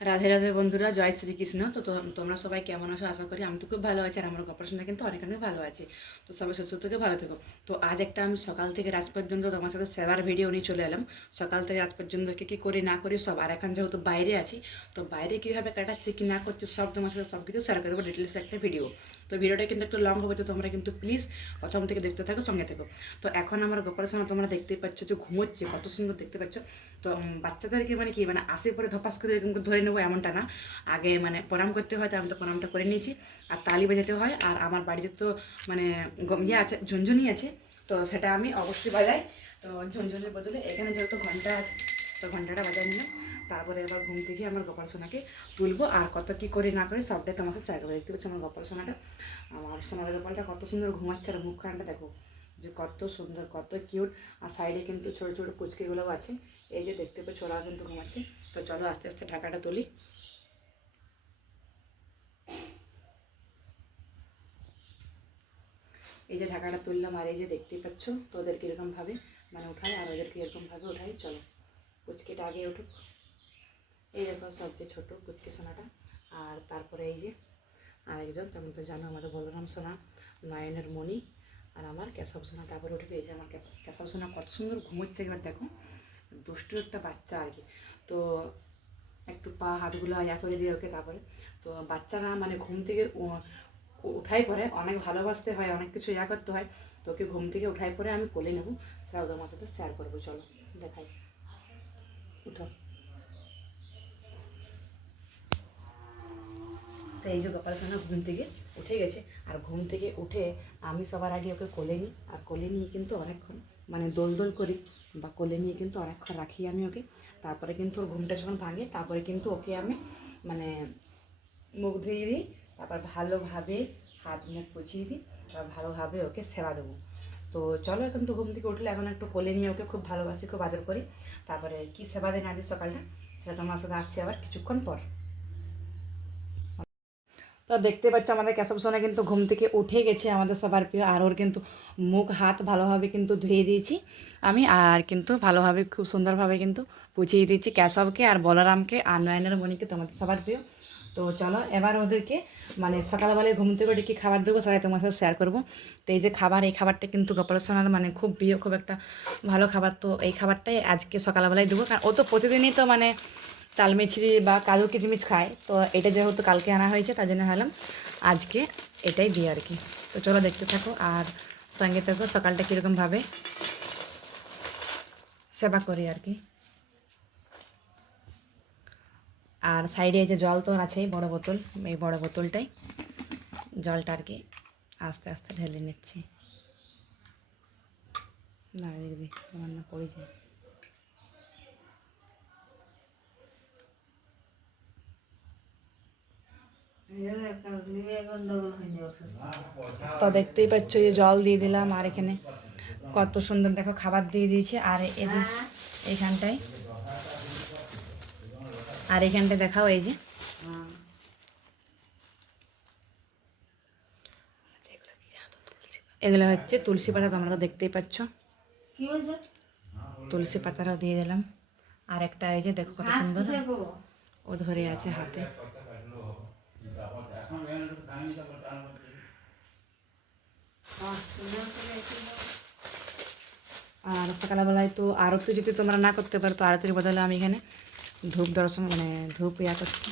রাধে রাধে বন্ধুরা, জয় শ্রীকৃষ্ণ। তো তোমরা সবাই কেমন আছো? আশা করি আমি তো খুব ভালো আছি আর আমার অপারেশনটা কিন্তু অনেক অনেক ভালো আছে। তো সবাই সুস্থ থেকে, ভালো থেকো। তো আজ একটা আমি সকাল থেকে রাত পর্যন্ত তোমার সাথে সেবার ভিডিও নিয়ে চলে এলাম। সকাল থেকে রাত পর্যন্ত কে কী করি, না করি, সব আর এখন যেহেতু বাইরে আছি, তো বাইরে কীভাবে কাটাচ্ছি, কি না করছি, সব তোমার সাথে সব কিছু শেয়ার করব ডিটেলস একটা ভিডিও তো ভিডিওটা কিন্তু একটু লং হবে, তো তোমরা কিন্তু প্লিজ প্রথম থেকে দেখতে থাকো, সঙ্গে থেকো। তো এখন আমার গোপাল সোনা তোমরা দেখতেই পাচ্ছ যে ঘুমোচ্ছে, কত সুন্দর দেখতে পাচ্ছ। তো বাচ্চাদেরকে মানে কি মানে আসে পরে ধপাস করে এরকম ধরে নেব এমনটা না। আগে মানে প্রণাম করতে হয় তো আমি তো প্রণামটা করে নিয়েছি। আর তালি বাজাতে হয়, আর আমার বাড়িতে তো মানে ইয়ে আছে, ঝুনঝুনি আছে। তো সেটা আমি অবশ্যই বাজাই। তো ঝুনঝুনির বদলে এখানে যেহেতু ঘণ্টা আছে, তো ঘন্টাটা বাজাই নিলাম। তারপরে এবার ঘুম থেকে আমার গোপাল সোনাকে তুলবো। আর কত কী করে না করে সবটাই তোমাকে করব দেখতে পাচ্ছি আমার গোপাল সোনাটা। আমার সোনার গোপালটা কত সুন্দর ঘুমাচ্ছে আর মুখখানটা দেখো, যে কত সুন্দর, কত কিউট আর সাইডে কিন্তু ছোটো ছোটো পুচকিগুলোও আছে। এই যে দেখতে পাচ্ছ, ওরাও কিন্তু ঘুমাচ্ছে। তো চলো আস্তে আস্তে ঢাকাটা তুলি। এই যে ঢাকাটা তুললাম আর এই যে দেখতেই পাচ্ছ তো কীরকমভাবে মানে উঠাই আর ওদের কীরকমভাবে উঠাই, চলো। পুচকিটা আগে উঠুক। এই দেখো সবচেয়ে ছোটো পুচকি সোনাটা। আর তারপরে এই যে আরেকজন তেমন তো জানো আমাদের বলরাম সোনা, নয়নের মণি আর আমার কেশব সোনা। তারপরে উঠে এই যে আমার কেশব সোনা, কত সুন্দর ঘুমোচ্ছে এবার দেখো। দুষ্টু একটা বাচ্চা আর কি। তো একটু পা, হাতগুলো ইয়া করে দিয়ে ওকে তারপরে। তো বাচ্চারা মানে ঘুম থেকে উঠাই পরে, অনেক ভালোবাসতে হয়, অনেক কিছু ইয়া করতে হয়। তো ওকে ঘুম থেকে উঠাই পরে আমি কোলে নেব। সেটাও তোমার সাথে শেয়ার করব, চলো দেখাই। উঠো। তো এই যে গোপাল সোনা ঘুম থেকে উঠে গেছে। আর ঘুম থেকে উঠে আমি সবার আগে ওকে কোলে নিই। আর কোলে নিয়ে কিন্তু অনেকক্ষণ মানে দোল দোল করি বা কোলে নিয়ে কিন্তু অনেকক্ষণ রাখি আমি ওকে। তারপরে কিন্তু ওর ঘুমটা যখন ভাঙে, তারপরে কিন্তু ওকে আমি মানে মুখ ধুয়ে দিই। তারপর ভালোভাবে হাত মুখ পুছিয়ে দিই। তারপর ভালোভাবে ওকে সেবা দেবো। তো চলো এখন তো ঘুম থেকে উঠলে এখন একটু কোলে নিয়ে ওকে খুব ভালোবাসি, খুব আদর করি। তারপরে কী সেবা দেন আজ সকালটা, সেটা তোমার সাথে আসছি আবার কিছুক্ষণ পর। তো দেখতে পাচ্ছ আমাদের কেশব সোনা কিন্তু ঘুম থেকে উঠে গেছে, আমাদের সবার প্রিয় আর ওর কিন্তু মুখ, হাত ভালোভাবে কিন্তু ধুয়ে দিয়েছি আমি আর কিন্তু ভালোভাবে, খুব সুন্দরভাবে কিন্তু পুছিয়ে দিয়েছি কেশবকে আর বলরামকে আর নয়নের মণিকে, তোমাদের সবার প্রিয়। তো চলো এবার ওদেরকে মানে সকালবেলায় ঘুম থেকে উঠে কী খাবার দেবো সবাই তোমার সাথে শেয়ার করব। তো এই যে খাবার, এই খাবারটা কিন্তু গোপাল সোনার মানে খুব প্রিয়, খুব একটা ভালো খাবার। তো এই খাবারটাই আজকে সকালবেলায় দেবো। কারণ ও তো প্রতিদিনই তো মানে চাল মিছরি বা কাজু কিচমিচ খায়। তো এটা যেহেতু কালকে আনা হয়েছে, তার জন্য হলাম আজকে এটাই দিই আর কি। তো চলো দেখতে থাকো আর সঙ্গে থাকো, সকালটা কীরকমভাবে সেবা করি আর কি। আর সাইডে যে জল তো আছেই, বড় বোতল, এই বড় বোতলটাই। জলটা আর কি আস্তে আস্তে ঢেলে নিচ্ছি। না দিদি, আমার না পড়ে যায় তো দেখতেই পাচ্ছ এই জল দিয়ে দিলাম আর এখানে কত সুন্দর দেখো খাবার দিয়ে দিয়েছে। আর এদিক এইখানটায় আর এখানটায় দেখাও এই যে। এগুলো হচ্ছে তুলসী পাতা, তোমরা দেখতেই পাচ্ছ। তুলসী পাতাটাও দিয়ে দিলাম। আর একটা এই যে দেখো কত সুন্দর। ও ধরে আছে হাতে। আর সকালবেলায় তো আরতি যদি তোমরা না করতে পারো, তো আরতির বদলে আমি এখানে ধূপ দর্শন মানে ধূপ ইয়া করছি।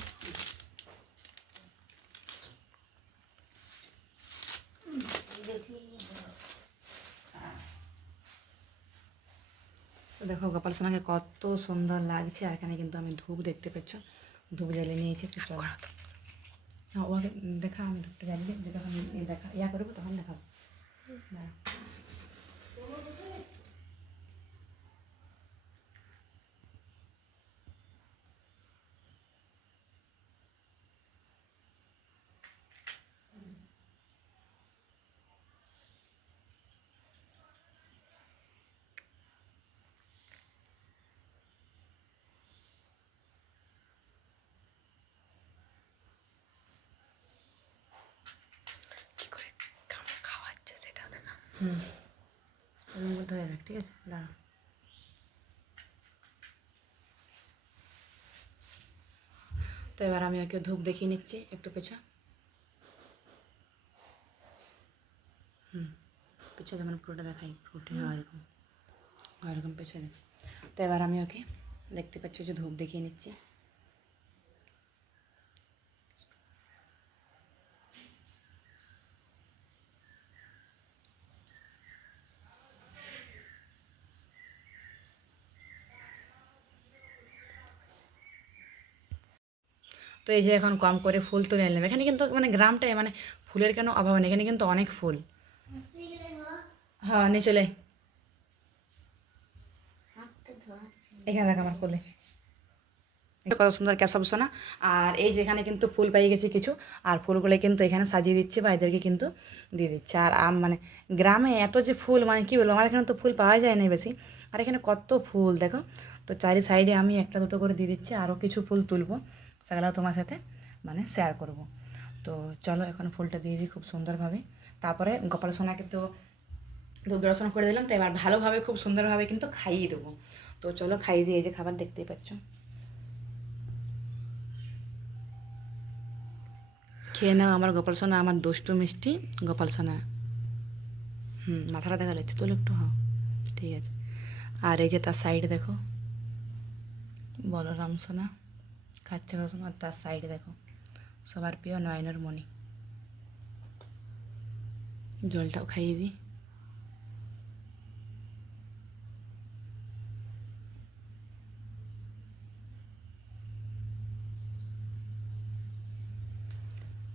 দেখো, গোপাল সোনাকে কত সুন্দর লাগছে, আর এখানে কিন্তু আমি ধূপ দেখতে পাচ্ছ। ধূপ জ্বালিয়ে নিয়েছি তো চলো না ওকে দেখা আমি ধূপটা জ্বালিয়ে দিই যখন ইয়ে দেখা ইয়া করব তখন হুম। ওর মধ্যে হয়ে রাখ ঠিক আছে? দাঁড়া এবার আমি ওকে ধূপ দেখিয়ে নিচ্ছি একটু পেছা হুম পেছা যেমন পুরোটা দেখাই পুরোটা হ্যাঁ এরকম এরকম পেছনে। তো এবার আমি ওকে দেখতে পাচ্ছি যে ধূপ দেখিয়ে নিচ্ছি। তো এই যে এখন কম করে ফুল তুলে নিলাম। এখানে কিন্তু মানে গ্রামটায় মানে ফুলের কেন অভাব নেই? এখানে কিন্তু অনেক ফুল। হ্যাঁ নিয়ে চলে এখানে দেখ আমার ফুলে। কত সুন্দর কেশব সোনা আর এই যেখানে কিন্তু ফুল পেয়ে গেছি কিছু। আর ফুলগুলো কিন্তু এখানে সাজিয়ে দিচ্ছে বা এদেরকে কিন্তু দিয়ে দিচ্ছে। আর আম মানে গ্রামে এত যে ফুল মানে কী বলব, আমার এখানে তো ফুল পাওয়া যায় না বেশি। আর এখানে কত ফুল, দেখো। তো চারি সাইডে আমি একটা দুটো করে দিয়ে দিচ্ছি আরও কিছু ফুল তুলবো। সেগুলো তোমার সাথে মানে শেয়ার করব। তো চলো এখন ফুলটা দিয়ে দিই খুব সুন্দরভাবে। তারপরে গোপাল সোনাকে তো দর্শন করে দিলাম, তো এবার ভালোভাবে, খুব সুন্দরভাবে কিন্তু খাইয়ে দেবো। তো চলো খাইয়ে দিয়ে এই যে খাবার দেখতেই পাচ্ছ। খেয়ে নাও আমার গোপাল সোনা, আমার দুষ্টু মিষ্টি গোপাল সোনা। হুম, মাথাটা দেখা যাচ্ছে, তোলো একটু হ্যাঁ ঠিক আছে। আর এই যে তার সাইডে দেখো, বলরাম সোনা। খাচ্ছে শোনা তার সাইডে দেখো। সবার প্রিয় নয়নের মণি। জলটাও খাইয়ে দিই।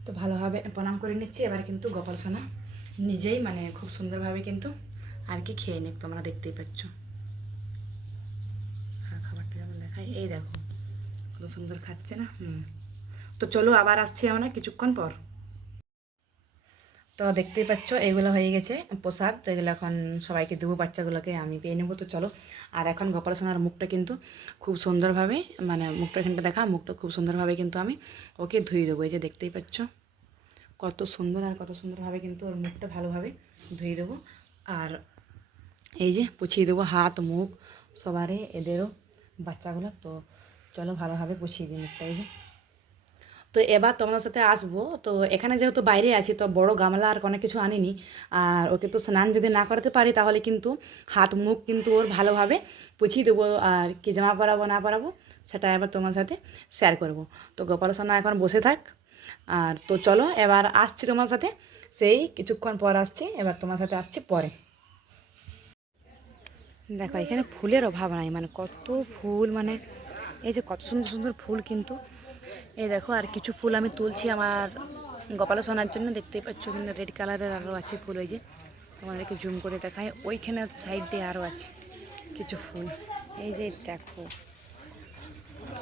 তো ভালোভাবে প্রণাম করে নিচ্ছি। এবার কিন্তু গোপাল সোনা নিজেই মানে খুব সুন্দরভাবে কিন্তু আর কি খেয়ে নিক, তোমরা দেখতেই পাচ্ছ। আর খাবারটা যেমন দেখাই, এই দেখো। কত সুন্দর খাচ্ছে না, হুম। তো চলো আবার আসছি আমরা কিছুক্ষণ পর। তো দেখতেই পাচ্ছ, এগুলো হয়ে গেছে পোশাক, তো এগুলো এখন সবাইকে দেবো, বাচ্চাগুলোকে আমি পেয়ে নেব। তো চলো, আর এখন গোপাল সোনার মুখটা কিন্তু খুব সুন্দরভাবে মানে মুখটা এখানটা দেখা, মুখটা খুব সুন্দরভাবে কিন্তু আমি ওকে ধুয়ে দেবো। এই যে দেখতেই পাচ্ছ, কত সুন্দর আর কত সুন্দরভাবে কিন্তু ওর মুখটা ভালোভাবে ধুয়ে দেবো। আর এই যে পুছিয়ে দেবো হাত, মুখ সবারই এদেরও, বাচ্চাগুলো, তো চলো ভালোভাবে পুছিয়ে দিই মুখটা, এই যে। তো এবার তোমাদের সাথে আসব। তো এখানে যেহেতু বাইরে আছি, তো বড় গামলা আর অনেক কিছু আনিনি। আর ওকে তো স্নান যদি না করাতে পারি, তাহলে কিন্তু হাত মুখ কিন্তু ওর ভালোভাবে পুছিয়ে দেবো আর কি জামা পরাবো, না পরাবো, সেটা এবার তোমার সাথে শেয়ার করব। তো গোপাল সোনা এখন বসে থাক। আর তো চলো, এবার আসছি তোমার সাথে। সেই কিছুক্ষণ পর আসছি, এবার তোমার সাথে আসছি পরে। দেখো, এখানে ফুলের অভাব নাই মানে কত ফুল মানে এই যে কত সুন্দর সুন্দর ফুল কিন্তু। এই দেখো, আর কিছু ফুল আমি তুলছি আমার গোপাল সোনার জন্য। দেখতেই পাচ্ছ এখানে রেড কালারের আরও আছে ফুল, ওই যে তোমাদেরকে জুম করে দেখায় ওইখানে সাইডে আরও আছে কিছু ফুল। এই যে দেখো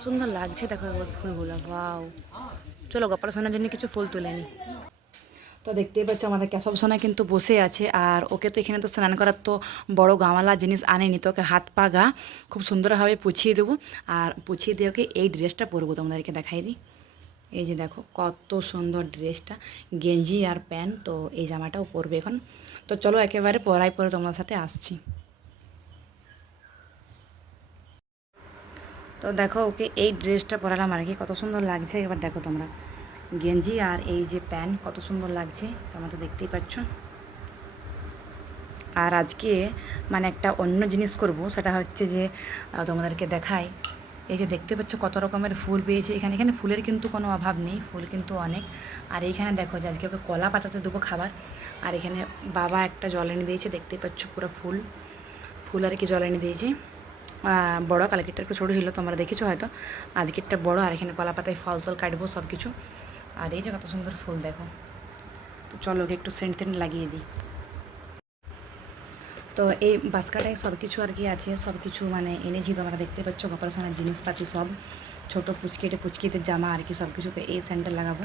সুন্দর লাগছে দেখো ফুলগুলো। ওয়াও চলো গোপাল সোনার জন্য কিছু ফুল তুলে নিই তো দেখতেই পাচ্ছ আমাদের কেশব সোনা কিন্তু বসে আছে, আর ওকে তো এখানে তো স্নান করার তো বড় গামলা জিনিস আনেনি, তো ওকে হাত পা, গা খুব সুন্দরভাবে পুছিয়ে দেবো। আর পুছিয়ে দিয়ে ওকে এই ড্রেসটা পরবো, তোমাদেরকে দেখাই দিই। এই যে দেখো, কত সুন্দর ড্রেসটা, গেঞ্জি আর প্যান্ট, তো এই জামাটাও পরবে এখন। তো চলো একেবারে পরাই পরে তোমার সাথে আসছি। তো দেখো, ওকে এই ড্রেসটা পরালাম আর কি, কত সুন্দর লাগছে। এবার দেখো তোমরা। গেঞ্জি আর এই যে প্যান্ট কত সুন্দর লাগছে, তোমরা তো দেখতেই পাচ্ছ। আর আজকে মানে একটা অন্য জিনিস করব, সেটা হচ্ছে যে তোমাদেরকে দেখাই। এই যে দেখতে পাচ্ছ কত রকমের ফুল পেয়েছে এখানে। এখানে ফুলের কিন্তু কোনো অভাব নেই, ফুল কিন্তু অনেক। আর এইখানে দেখো যে আজকে ওকে কলা পাতাতে দেবো খাবার। আর এখানে বাবা একটা জল এনে দিয়েছে দেখতেই পাচ্ছ পুরো ফুল। ফুল আর কি জল এনে দিয়েছে। বড় কালকেরটা একটু ছোটো ছিল, তোমরা দেখেছ হয়তো। আজকেরটা বড়, আর এখানে কলা পাতায় ফল টল কাটবো সব কিছু আর এই যে কত সুন্দর ফুল, দেখো। তো চলো ওকে একটু সেন্ট টেন্ট লাগিয়ে দিই। তো এই বাস্কাটায় সব কিছু আর কি আছে সব কিছু মানে এনেছি তোমরা দেখতে পাচ্ছ গোপাল সোনার জিনিসপাতি সব, ছোটো পুচকিটে পুচকিতে জামা আর কি সব কিছুতে এই সেন্টটা লাগাবো।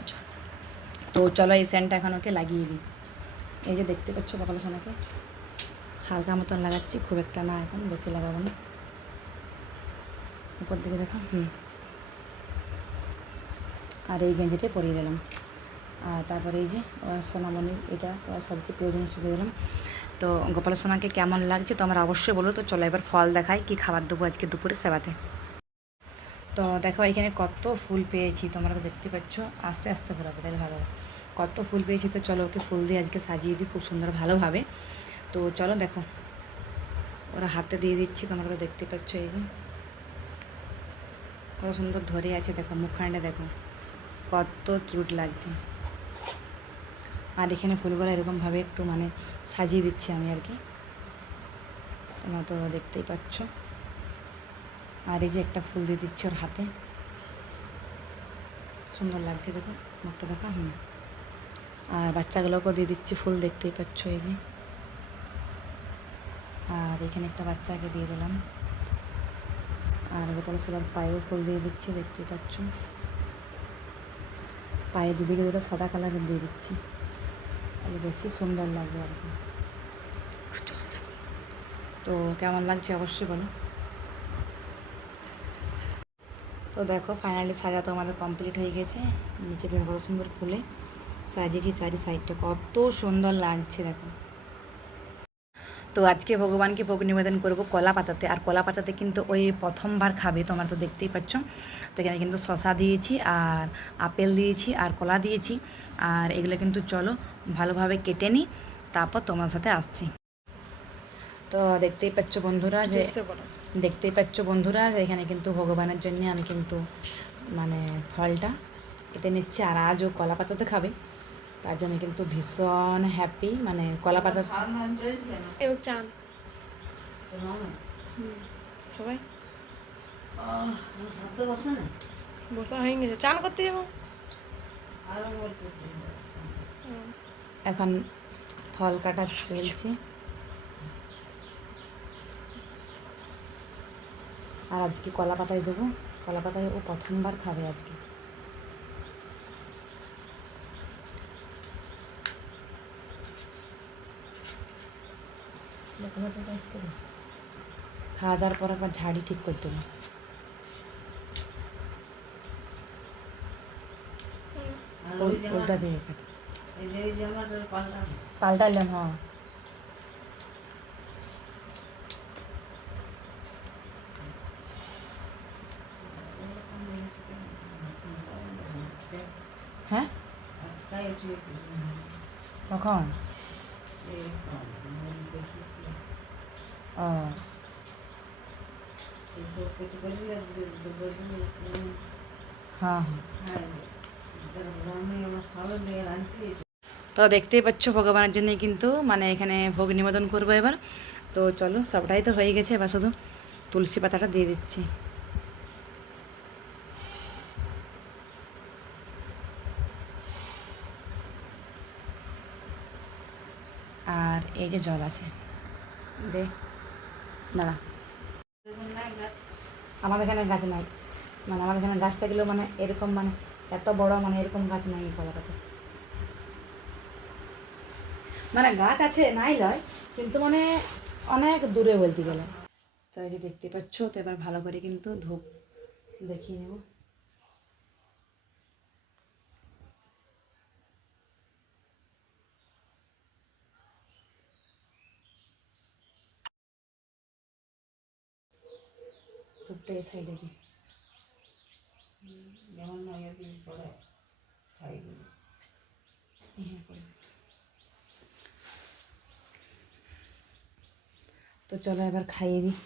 তো চলো এই সেন্টটা এখন ওকে লাগিয়ে দিই। এই যে দেখতে পাচ্ছ গোপাল সোনাকে হালকা মতন লাগাচ্ছি, খুব একটা না এখন, বেশি লাগাবো না। উপর দিকে দেখো, হুম। আর এই গেঞ্জিটা পরিয়ে দিলাম। আর তারপরে এই যে সোনামণি এটা সবচেয়ে প্রিয় জিনিসটা দিয়ে দিলাম। তো গোপাল সোনাকে কেমন লাগছে তোমরা অবশ্যই বলো। তো চলো এবার ফল দেখাই, কি খাবার দেবো আজকে দুপুরে সেবাতে। তো তো দেখো, এখানে কত ফুল পেয়েছি, তোমরা তো দেখতে পাচ্ছ। আস্তে আস্তে ঘোরাবে তাহলে ভালো। কত ফুল পেয়েছি, তো চলো ওকে ফুল দিয়ে আজকে সাজিয়ে দিই, খুব সুন্দর ভালোভাবে। তো চলো দেখো, ওরা হাতে দিয়ে দিচ্ছি, তোমরা তো দেখতে পাচ্ছ এই যে। কত সুন্দর ধরে আছে, দেখো, মুখখানটা দেখো। কত কিউট লাগছে। আর এখানে ফুলগুলো এরকমভাবে একটু মানে সাজিয়ে দিচ্ছি আমি আর কি। তোমরা তো দেখতেই পাচ্ছ। আর এই যে একটা ফুল দিয়ে দিচ্ছি ওর হাতে। সুন্দর লাগছে দেখো, মুখটা দেখা হুম আর বাচ্চাগুলোকেও দিয়ে দিচ্ছি ফুল, দেখতেই পাচ্ছ এই যে। আর এখানে একটা বাচ্চাকে দিয়ে দিলাম। আর গোপাল সবার পায়েও ফুল দিয়ে দিচ্ছি, দেখতেই পাচ্ছ। পায়ে দুদিকে দুটো সাদা কালারের দিয়ে দিচ্ছি। আর বেশি সুন্দর লাগবে আর কি। তো কেমন লাগছে অবশ্যই বলো। তো দেখো ফাইনালি সাজা তো আমাদের কমপ্লিট হয়ে গেছে। নিচে দেখো কত সুন্দর ফুলে সাজিয়েছি চারি সাইডটা কত সুন্দর লাগছে দেখো। তো আজকে ভগবানকে ভোগ নিবেদন করব কলা পাতাতে। আর কলা পাতাতে কিন্তু ওই প্রথমবার খাবে তোমরা তো দেখতেই পাচ্ছ। তো এখানে কিন্তু শশা দিয়েছি আর আপেল দিয়েছি আর কলা দিয়েছি। আর এগুলো কিন্তু চলো ভালোভাবে কেটে নিই তারপর তোমার সাথে আসছি। তো দেখতেই পাচ্ছ বন্ধুরা যে দেখতেই পাচ্ছ বন্ধুরা যে এখানে কিন্তু ভগবানের জন্য আমি কিন্তু মানে ফলটা কেটে নিচ্ছি। আর আজও কলা পাতাতে খাবে। তার জন্য কিন্তু ভীষণ হ্যাপি মানে কলা পাতা এবার চান। সবাই? বসা হয়ে গেছে। চান করতে যাব। এখন ফল কাটা চলছে। আর আজকে কলা পাতায় দেবো। কলা পাতায় ও প্রথমবার খাবে আজকে। খাওয়া দাওয়ার পর আবার ঝাড়ি ঠিক করতে হবে। দিয়ে কাটে। হ্যাঁ। হ্যাঁ? কখন ও হ্যাঁ হ্যাঁ তো দেখতেই পাচ্ছ ভগবানের জন্যই কিন্তু মানে এখানে ভোগ নিবেদন করব এবার তো চলো সবটাই তো হয়ে গেছে এবার শুধু তুলসী পাতাটা দিয়ে দিচ্ছি আর এই যে জল আছে দে দাঁড়া আমাদের এখানে গাছ নাই। মানে আমাদের এখানে গাছ থাকলেও মানে এরকম মানে এত বড় মানে এরকম গাছ নাই কলাপাতা মানে গাছ আছে, নাই লয়, কিন্তু মানে অনেক দূরে বলতে গেলে। তো এই যে দেখতে পাচ্ছ, তো এবার ভালো করে কিন্তু ধূপ দেখিয়ে নেব। ধূপটা এই সাইডে দিই হ্যাঁ, করে দিই। তো চলো এবার খাইয়ে দিই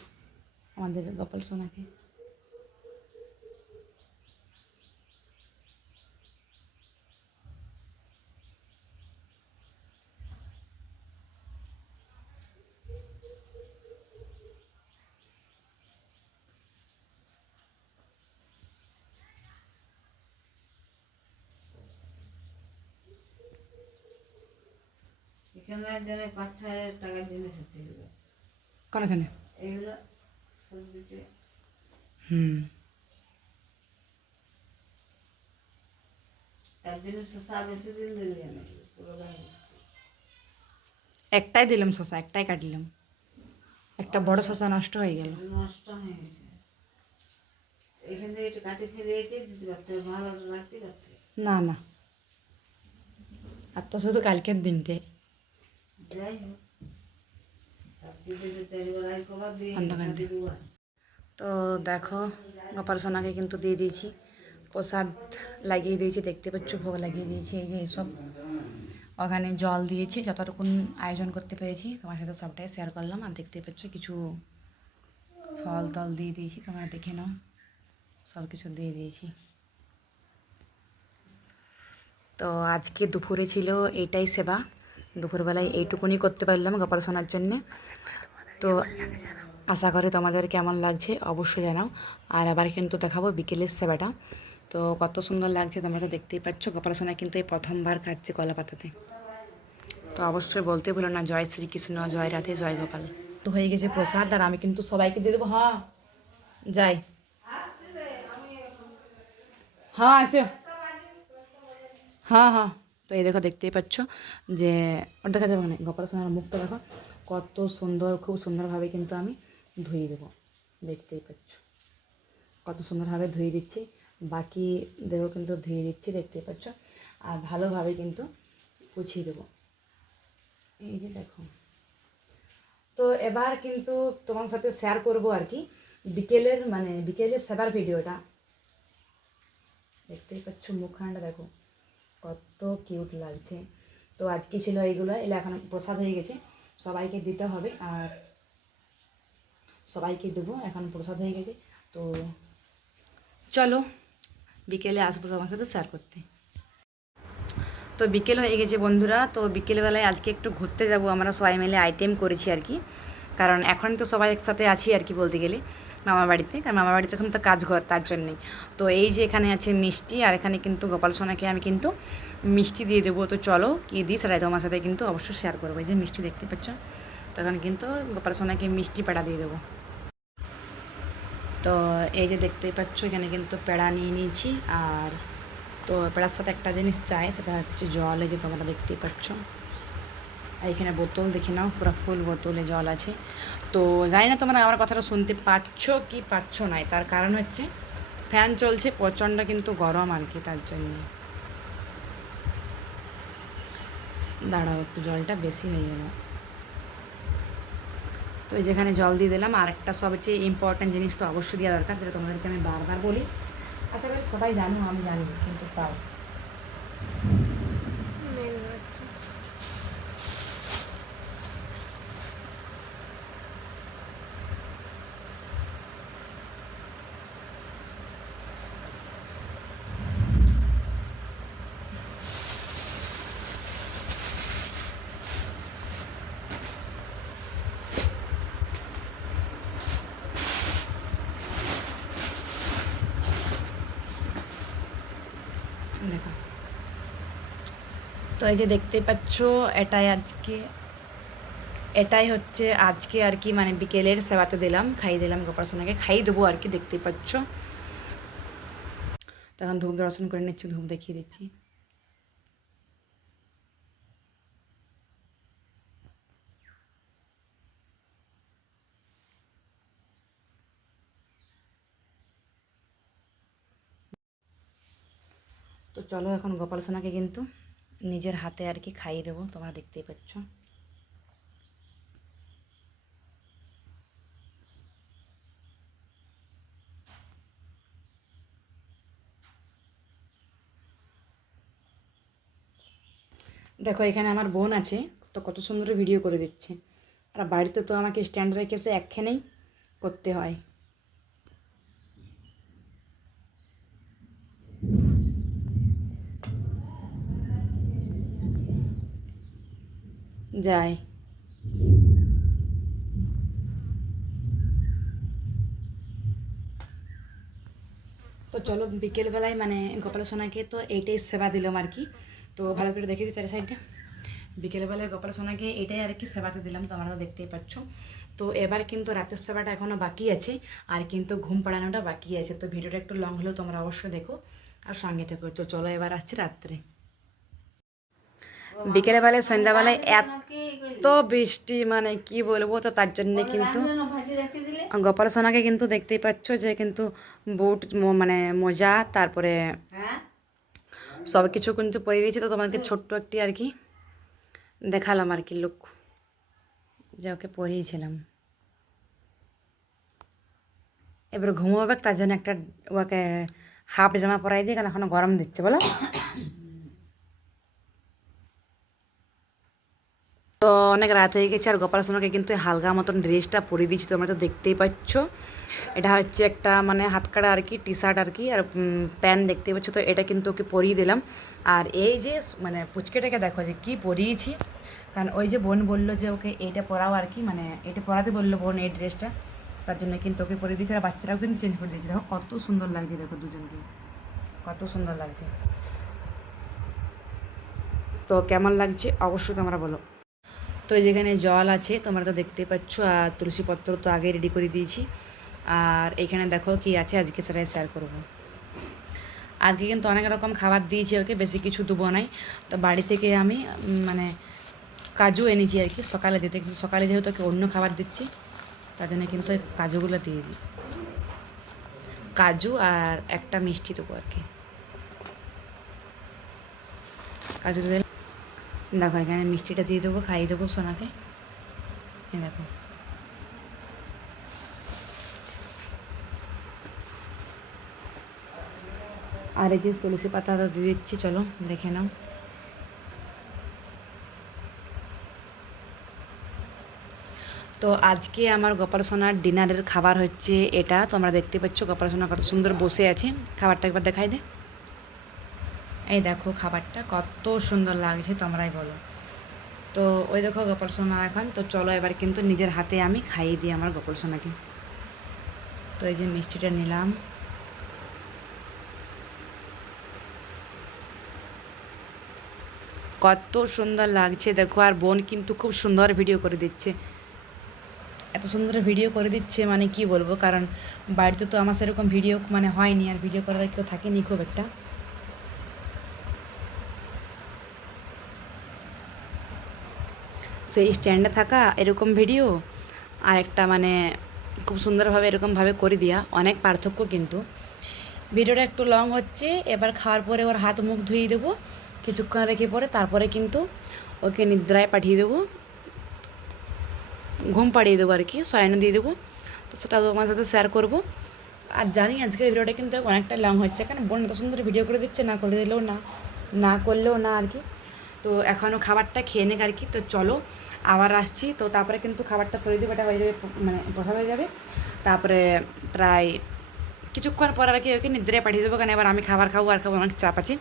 আমাদের গোপাল সোনাকে এখানে পাঁচ ছ হাজার টাকার জিনিস আছে এগুলো। হুম। তার জন্য শশা বেশি দিন দিলি না। একটাই দিলাম শশা একটাই কাটলাম। একটা বড় শশা নষ্ট হয়ে গেল। নষ্ট হয়ে গেছে। এখান থেকে একটু কাটি ফেলে এঁটে দিতে পারতে ভালো রাখতে পারতে না না। আর তো শুধু কালকের দিনটে তো দেখো গোপাল সোনাকে কিন্তু দিয়ে দিয়েছি। প্রসাদ লাগিয়ে দিয়েছি দেখতে পাচ্ছ ভোগ লাগিয়ে দিয়েছি এই যে এইসব ওখানে জল দিয়েছি যতটুকুন আয়োজন করতে পেরেছি তোমার সাথে সবটাই শেয়ার করলাম। আর দেখতে পাচ্ছ কিছু ফল টল দিয়ে দিয়েছি তোমরা দেখে নাও সব কিছু দিয়ে দিয়েছি। তো আজকে দুপুরে ছিল এইটাই সেবা। দুপুরবেলায় এইটুকুনি করতে পারলাম গোপাল সোনার জন্যে। তো আশা করি তোমাদের কেমন লাগছে অবশ্যই জানাও। আর আবার কিন্তু দেখাবো বিকেলের সেবাটা। তো কত সুন্দর লাগছে তোমরা তো দেখতেই পাচ্ছ গোপাল কিন্তু এই প্রথমবার খাচ্ছে কলা পাতাতে তো অবশ্যই বলতে ভুলো না, জয় শ্রীকৃষ্ণ, জয় রাধে, জয় গোপাল। তো হয়ে গেছে প্রসাদ, আর আমি কিন্তু সবাইকে দিয়ে দেবো হ্যাঁ যাই। হ্যাঁ আসো। হ্যাঁ হ্যাঁ। তো এই দেখো দেখতেই পাচ্ছ যে ওর দেখা যাবে না গোপাল সোনার মুখটা দেখো, কত সুন্দর, খুব সুন্দরভাবে কিন্তু আমি ধুয়ে দেবো। দেখতেই পাচ্ছ। কত সুন্দরভাবে ধুয়ে দিচ্ছি। বাকি দেহ কিন্তু ধুয়ে দিচ্ছি, দেখতেই পাচ্ছ। আর ভালোভাবে কিন্তু পুছিয়ে দেবো। এই যে দেখো। তো এবার কিন্তু তোমার সাথে শেয়ার করব আর কি, বিকেলের মানে বিকেলের সেবার ভিডিওটা দেখতেই পাচ্ছ মুখখানটা দেখো। কত কিউট লাগছে। তো আজকে ছিল এইগুলো, এলে এখন প্রসাদ হয়ে গেছে, সবাইকে দিতে হবে আর সবাইকে দেবো, এখন প্রসাদ হয়ে গেছে। তো চলো, বিকেলে আসব সবার সাথে শেয়ার করতে। তো বিকেল হয়ে গেছে বন্ধুরা, তো বিকেলবেলায় আজকে একটু ঘুরতে যাব, আমরা সবাই মিলে আইটেম করেছি আর কি। কারণ এখন তো সবাই একসাথে আছি আর কি বলতে গেলে। মামার বাড়িতে, কারণ মামার বাড়িতে এখন তো কাজ ঘর, তার জন্যেই। তো এই যে এখানে আছে মিষ্টি, আর এখানে কিন্তু গোপাল সোনাকে আমি কিন্তু মিষ্টি দিয়ে দেবো। তো চলো, কী দিই সেটাই তোমার সাথে কিন্তু অবশ্যই শেয়ার করব। এই যে মিষ্টি দেখতে পাচ্ছ? তখন কিন্তু গোপাল সোনাকে মিষ্টি পেড়া দিয়ে দেবো। তো এই যে দেখতেই পাচ্ছ, এখানে কিন্তু পেড়া নিয়ে নিয়েছি। আর তো পেড়ার সাথে একটা জিনিস চাই, সেটা হচ্ছে জল। এই যে তোমরা দেখতেই পাচ্ছ। আর এখানে বোতল দেখে নাও, পুরো ফুল বোতলে জল আছে। তো জানি না তোমরা আমার কথাটা শুনতে পাচ্ছ কি পাচ্ছ নাই তার কারণ হচ্ছে ফ্যান চলছে প্রচণ্ড কিন্তু গরম আর কি তার জন্য। দাঁড়াও একটু, জলটা বেশি হয়ে গেল। তো যেখানে জল দিয়ে দিলাম আর একটা সবচেয়ে ইম্পর্ট্যান্ট জিনিস তো অবশ্যই দেওয়া দরকার, যেটা তোমাদেরকে আমি বারবার বলি। আশা করি সবাই জানো, আমি জানি কিন্তু তাও নেই হচ্ছে দেখো তো এই যে দেখতে পাচ্ছ, এটাই আজকে। এটাই হচ্ছে আজকে আর কি মানে বিকেলের সেবাতে দিলাম খাই দিলাম, গোপাল সোনাকে খাই দেবো আর কি দেখতে পাচ্ছ। তখন ধূপ দর্শন করে নিচ্ছি, ধূপ দেখিয়ে দিচ্ছি। তো চলো এখন গোপাল সোনাকে কিন্তু নিজের হাতে আর কি খাইয়ে দেবো, তোমরা দেখতেই পাচ্ছ। দেখো, এখানে আমার বোন আছে, তো কত সুন্দর ভিডিও করে দিচ্ছে। আর বাড়িতে তো আমাকে স্ট্যান্ড রেখে সে একখানেই করতে হয়। যায় তো চলো, বিকেলবেলায় মানে গোপাল সোনাকে তো এইটাই সেবা দিলাম আর কি। তো ভালো করে দেখে দিই চারি সাইডটা বিকেলবেলায় গোপাল সোনাকে এটাই আর কি সেবাতে দিলাম তোমরা তো দেখতেই পাচ্ছ। তো এবার কিন্তু রাতের সেবাটা এখনও বাকি আছে, আর কিন্তু ঘুম পাড়ানোটা বাকি আছে। তো ভিডিওটা একটু লং হলেও তোমরা অবশ্যই দেখো, আর সঙ্গে থেকো। চলো, এবার আসছে রাত্রে। বিকেলবেলায় সন্ধ্যাবেলায় এত বৃষ্টি মানে কি বলব তো তার জন্য কিন্তু গোপাল সোনাকে কিন্তু দেখতেই পাচ্ছ যে কিন্তু বুট মানে মোজা, তারপরে সব কিছু কিন্তু পরে দিয়েছে। তো তোমাকে ছোট্ট একটি আর কি দেখালাম আর কি লুক যে ওকে পরিয়েছিলাম। এবার ঘুমোবে, তার জন্য একটা ওকে হাফ জামা পরাই দিয়ে কারণ এখনও গরম দিচ্ছে, বলো তো অনেক রাত হয়ে গেছে আর গোপাল সোনাকে কিন্তু হালকা মতন ড্রেসটা পরিয়ে দিচ্ছি তোমরা তো দেখতেই পাচ্ছ। এটা হচ্ছে একটা মানে হাত কাটা আর কি টি শার্ট আর কি, আর প্যান্ট দেখতে পাচ্ছ। তো এটা কিন্তু ওকে পরিয়ে দিলাম। আর এই যে মানে পুচকেটাকে দেখো যে কি পরিয়েছি। কারণ ওই যে বোন বলল যে ওকে এটা পরাও আর কি মানে এটা পরাতে বলল বোন এই ড্রেসটা। তার জন্য কিন্তু ওকে পরিয়ে দিয়েছে। আর বাচ্চারাও কিন্তু চেঞ্জ করে দিয়েছে। দেখো কত সুন্দর লাগছে দেখো দুজনকে। কত সুন্দর লাগছে। তো কেমন লাগছে অবশ্যই তোমরা বলো। তো যেখানে জল আছে, তোমরা তো দেখতেই পাচ্ছ, আর তুলসী পত্র তো আগে রেডি করে দিয়েছি। আর এখানে দেখো কি আছে, আজকে সেটাই শেয়ার করব। আজকে কিন্তু অনেক রকম খাবার দিয়েছি ওকে, বেশি কিছু দেবো নাই। তো বাড়ি থেকে আমি মানে কাজু এনেছি আর কি, সকালে দিতে। কিন্তু সকালে যেহেতু ওকে অন্য খাবার দিচ্ছি, তার জন্য কিন্তু কাজুগুলো দিয়ে দিই। কাজু আর একটা মিষ্টি দেবো আর কি। কাজু দিলে দেখো, এখানে মিষ্টিটা দিয়ে দেবো, খাইয়ে দেবো সোনাকে। দেখো। আর এই যে তুলসী পাতা তো দিয়ে দিচ্ছি, চলো দেখে নাও। তো আজকে আমার গোপাল সোনার ডিনারের খাবার হচ্ছে এটা। তোমরা দেখতে পাচ্ছ, গোপাল সোনা কত সুন্দর বসে আছে। খাবারটা একবার দেখাই দে। এই দেখো খাবারটা কত সুন্দর লাগছে তোমরাই বলো। তো ওই দেখো গোপাল সোনা এখন, তো চলো এবার কিন্তু নিজের হাতে আমি খাইয়ে দিই আমার গোপাল সোনাকে। তো এই যে মিষ্টিটা নিলাম। কত সুন্দর লাগছে দেখো, আর বোন কিন্তু খুব সুন্দর ভিডিও করে দিচ্ছে। এত সুন্দর ভিডিও করে দিচ্ছে মানে কি বলব, কারণ বাড়িতে তো আমার সেরকম ভিডিও মানে হয়নি, আর ভিডিও করার কেউ থাকেনি খুব একটা। সেই স্ট্যান্ডে থাকা এরকম ভিডিও আর একটা মানে খুব সুন্দরভাবে এরকমভাবে করে দেওয়া অনেক পার্থক্য কিন্তু। ভিডিওটা একটু লং হচ্ছে, এবার খাওয়ার পরে ওর হাত মুখ ধুয়ে দেবো, কিছুক্ষণ রেখে পরে তারপরে কিন্তু ওকে নিদ্রায় পাঠিয়ে দেবো। ঘুম পাড়িয়ে দেবো আর কি শয়নে দিয়ে দেবো। তো সেটা তোমার সাথে শেয়ার করব। আর জানি আজকের ভিডিওটা কিন্তু অনেকটা লং হচ্ছে কারণ বোন এত সুন্দর ভিডিও করে দিচ্ছে, না করে দিলেও না না করলেও না আর কি। তো এখনও খাবারটা খেয়ে নেক আর কি, তো চলো আবার আসছি, তো তারপরে কিন্তু খাবারটা সরিয়ে দেবো এটা হয়ে যাবে মানে বসা হয়ে যাবে। তারপরে প্রায় কিছুক্ষণ পর আর কি ওকে নিদ্রায় পাঠিয়ে দেবো, কারণ এবার আমি খাবার খাব আর খাব, অনেক চাপ আছে।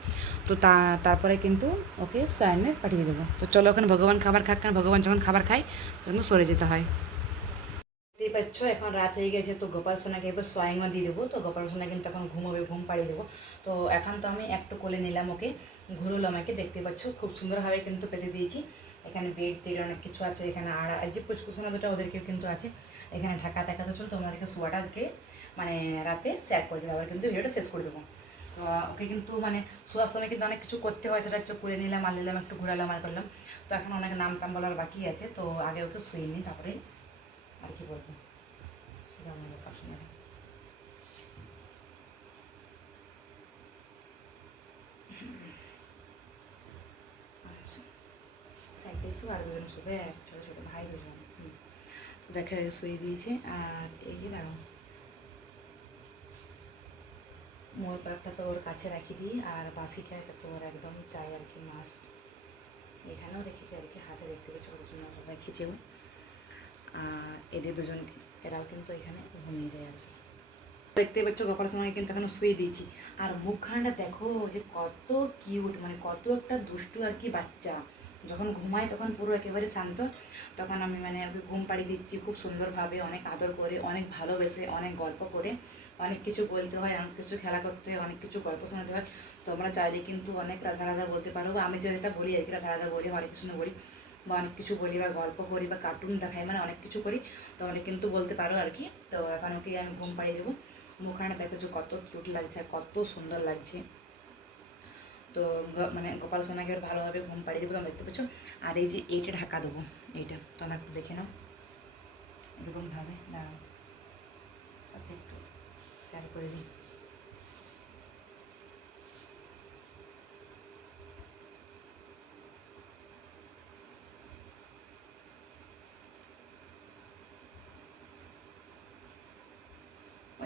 তো তা, তারপরে কিন্তু ওকে শয়নে পাঠিয়ে দেবো। তো চলো ওখানে ভগবান খাবার খাক, কারণ ভগবান যখন খাবার খায়, তখন সরে যেতে হয়। দেখতেই পাচ্ছ, এখন রাত হয়ে গেছে, তো গোপাল সোনাকে এবার সোয়াইমা দিয়ে দেবো। তো গোপাল সোনা কিন্তু এখন ঘুমোবে, ঘুম পাড়িয়ে দেবো। তো এখন তো আমি একটু কোলে নিলাম ওকে, ঘুরুলো আমাকে, দেখতে পাচ্ছ, খুব সুন্দরভাবে কিন্তু পেতে দিয়েছি। এখানে বেড তেল অনেক কিছু আছে, এখানে আর এই যে পুচকুসোনা দুটো ওদেরকেও কিন্তু আছে। এখানে ঢাকা দেখা তো চলো, তোমাদেরকে শোয়াটা আজকে মানে রাতে শেয়ার করে দেবো। আবার কিন্তু ভিডিওটা শেষ করে দেবো। তো, ওকে কিন্তু মানে শোয়ার সময় কিন্তু অনেক কিছু করতে হয়, সেটা হচ্ছে করে নিলাম, আর নিলাম, একটু ঘুরালাম, আর করলাম। তো এখন অনেক নাম টাম বলার বাকি আছে, তো আগে ওকে শুয়ে নিই, তারপরে আর কি বলব। সেটা আমার ব্যাপার শুনে রাখি। আসো। এসো আর শুয়ে দিয়েছে, আর এই যে তো ওর কাছে রাখি দিই, আর বাসিটা তো ওর একদম চাই আর কি মাছ এখানেও রেখে দিই আর কি হাতে দেখতে পাচ্ছি ওর জন্য রেখেছেও আর এদের দুজন এরাও কিন্তু এখানে ঘুমিয়ে যায় আর কি। দেখতে পাচ্ছ গোপাল সময় কিন্তু এখন শুয়ে দিয়েছি। আর মুখখানাটা দেখো যে কত কিউট মানে কত একটা দুষ্টু আর কি বাচ্চা। যখন ঘুমায় তখন পুরো একেবারে শান্ত। তখন আমি মানে ওকে ঘুম পাড়িয়ে দিচ্ছি, খুব সুন্দরভাবে, অনেক আদর করে, অনেক ভালোবেসে, অনেক গল্প করে। অনেক কিছু বলতে হয়, অনেক কিছু খেলা করতে হয়, অনেক কিছু গল্প শোনাতে হয়। তোমরা চাইলে কিন্তু অনেক রাধা রাধা বলতে পারো বা আমি যেটা বলি আর কি, রাধা রাধা বলি, হরে কৃষ্ণ বলি বা অনেক কিছু বলি বা গল্প করি বা কার্টুন দেখাই মানে অনেক কিছু করি। তোমরা কিন্তু বলতে পারো আর কি। তো এখন ওকে আমি ঘুম পাড়িয়ে দেবো। মুখখানে দেখো যে কত কিউট লাগছে আর কত সুন্দর লাগছে। তো মানে গোপাল সোনাকে এবার ভালোভাবে ঘুম পাড়িয়ে দেবো, তোমরা দেখতে পাচ্ছ। আর এই যে এইটা ঢাকা দেবো, এইটা তোমরা একটু দেখে নাও। এরকমভাবে, দাঁড়াও। একটু শেয়ার করে দিই।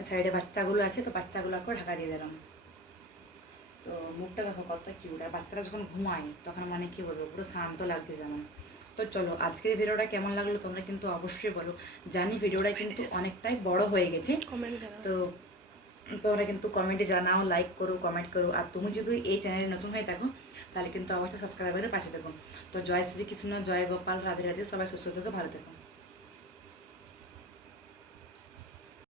সাইডে বাচ্চাগুলো আছে, তো বাচ্চাগুলোকে ঢাকা দিয়ে দিলাম। মুখটা দেখো কত কিউট আর বাচ্চারা যখন ঘুমায় তখন মানে কি বলব পুরো শান্ত লাগছে যেমন তো চলো আজকের ভিডিওটা কেমন লাগল তোমরা কিন্তু অবশ্যই বলো। জানি ভিডিওটা কিন্তু অনেকটাই বড় হয়ে গেছে। তো তোমরা কিন্তু কমেন্টে জানাও লাইক করো কমেন্ট করো। আর তুমি যদি এই চ্যানেলে নতুন হয়ে থাকো তাহলে কিন্তু অবশ্যই সাবস্ক্রাইব করে পাশে থাকো। তো জয় শ্রীকৃষ্ণ জয় গোপাল রাধে রাধে সবাই সুস্থ থেকে ভালো থেকো।